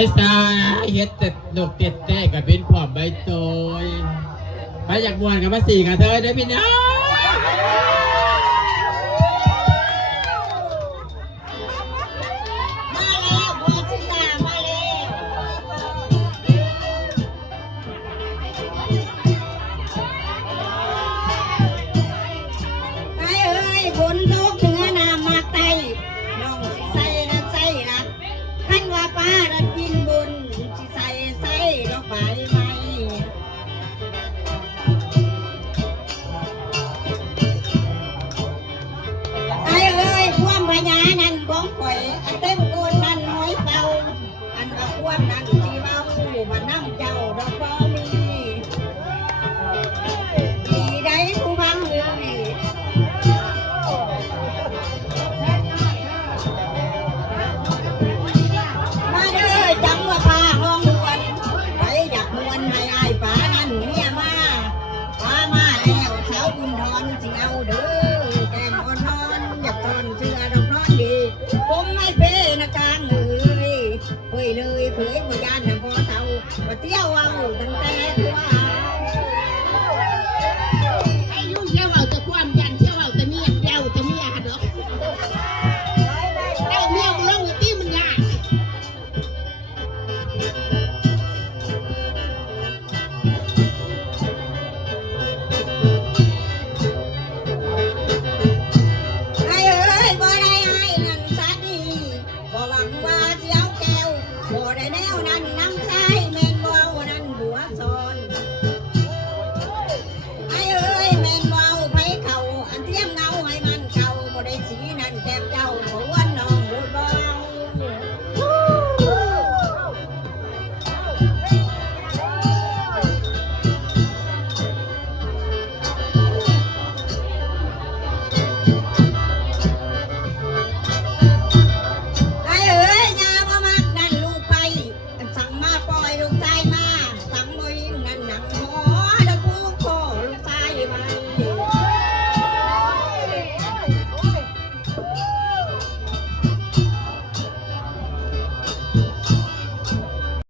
ยสายเฮ็ดแต่ดกเต็ดแต่กับเป็นความใบโตยไปอยากบวชกับมาสี่กับเธอได้พี่น้องมาแล้วบัวชิตามาแล้วไปเอ้ยบนโลกเหนือน้ำมาไตน้องใส่นะใส่นะขันว่าป้าดันกินบุญสิใส่ดอกใบไม้ไอ้เอ้ยความพญานั่นของข่อยอันเต็มโกนนั่นน้อยเป่าอันว่าความนั่นที่เบาว่าน้ำเจ้าดอกบ่มีดีได้ผู้บังเลย มาเด้อจังว่าพาห้องมวนไปอยากมวนให้อายป๋านั่นเมียมาป๋ามาแล้วเช้าบุญทอนสิเอาเด้อแกงอ่อนนอนอยากทอนเชื่อดอกนอนดีผมไม่เป้นะกลางเลยเผยเลยเผยบ่ยานน่ะพอเท่าบ่เที่ยวเอาตั้งแต่ตัวอายุเที่ยวเอาแต่ความยันเที่ยวเอาแต่เมียเที่ยวแต่เมียดอกเอาเมียบ่ลงตีมันยากไอ้เอ้ยบ่ได้ไอ้นั่นสัตว์นี่บ่หวังว่าสิเอาแก้วบ่ได้แนวนั้นน้ำใสแม่นบ่นั่นบัวซอนไอ้เอ้ยแม่นบ่ไผเข้าอันเทียมเงาให้มันเข้าบ่ได้สีนั่นแก้มเจ้าบ่วันน้องบูดบ่